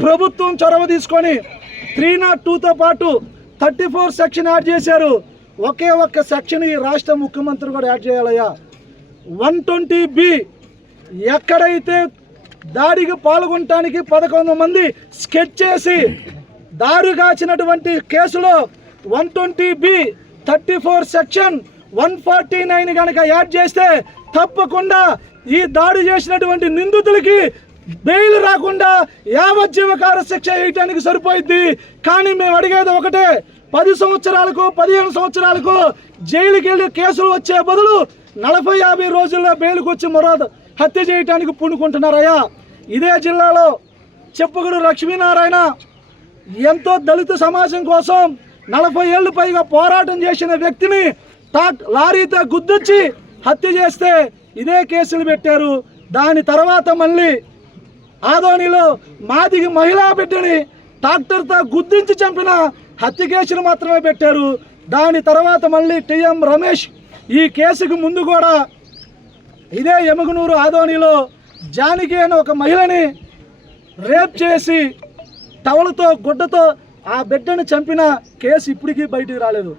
ప్రభుత్వం చొరవ తీసుకొని 302తో పాటు 34 సెక్షన్ యాడ్ చేశారు. ఒకే ఒక్క సెక్షన్ ఈ రాష్ట్ర ముఖ్యమంత్రి కూడా యాడ్ చేయాలయ్యా. 120B ఎక్కడైతే దాడికి పాల్గొనడానికి 11 మంది స్కెచ్ చేసి దారి కాచినటువంటి కేసులో 120B 34 సెక్షన్ 149 కనుక యాడ్ చేస్తే తప్పకుండా ఈ దాడి చేసినటువంటి నిందితులకి బెయిల్ రాకుండా యావజ్జీవకార శిక్ష వేయటానికి సరిపోయింది. కానీ మేము అడిగేది ఒకటే, 10 సంవత్సరాలకు 15 సంవత్సరాలకు జైలుకి వెళ్ళి కేసులు వచ్చే బదులు 40-50 రోజుల్లో బెయిల్కి వచ్చి మరో హత్య చేయటానికి పూనుకుంటున్నారయ్యా. ఇదే జిల్లాలో చెప్పుగుడు లక్ష్మీనారాయణ ఎంతో దళిత సమాజం కోసం 40 ఏళ్ళు పైగా పోరాటం చేసిన వ్యక్తిని లారీతో గుద్దొచ్చి హత్య చేస్తే ఇదే కేసులు పెట్టారు. దాని తర్వాత మళ్ళీ ఆదోనిలో మాదిగ మహిళా బిడ్డని ట్రాక్టర్తో గుద్దించి చంపిన హత్య కేసులు మాత్రమే పెట్టారు. దాని తర్వాత మళ్ళీ టీఎం రమేష్ ఈ కేసుకు ముందు కూడా ఇదే ఎమగనూరు ఆదోనిలో జానకి అనే ఒక మహిళని రేప్ చేసి టవల్తో గుడ్డతో ఆ బిడ్డని చంపిన కేసు ఇప్పటికీ బయటికి రాలేదు.